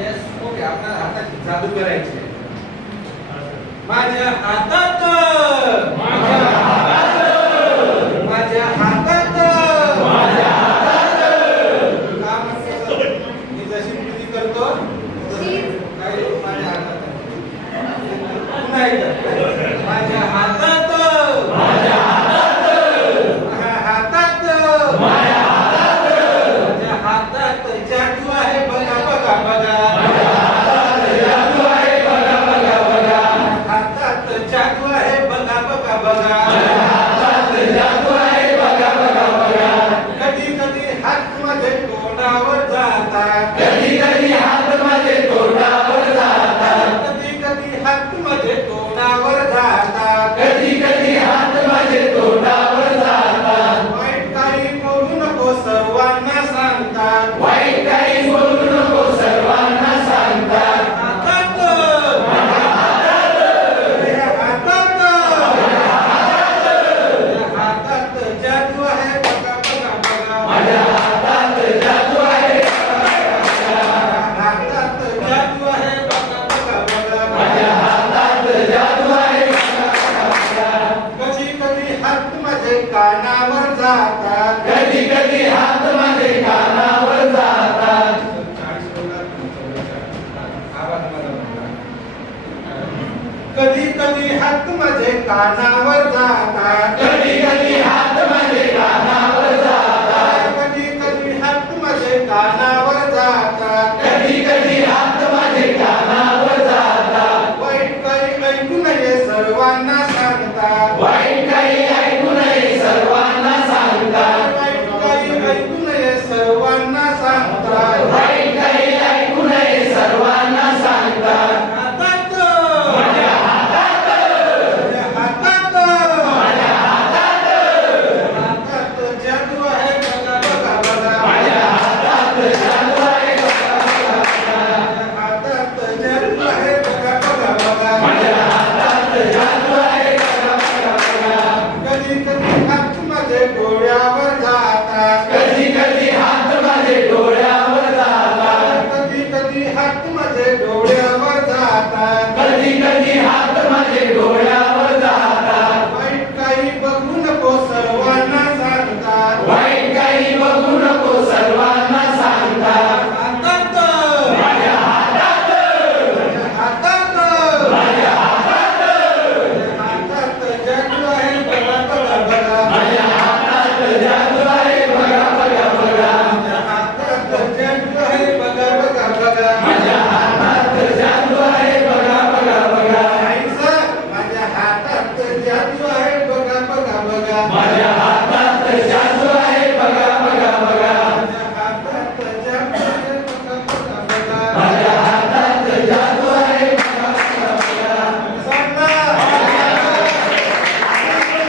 Yes okay आपल्याला हातात जादू करायचे माझ्या हातात! माझ्या हातात! माझ्या हातात! माझ्या हातात का म्हणते मी जशी कृती करतो तशी माझ्या हातात नाही कानावर जातात. कधी कधी हात माझे कानावर जातात. कधी कधी हात माझे कानावर जातात. कधी कधी हात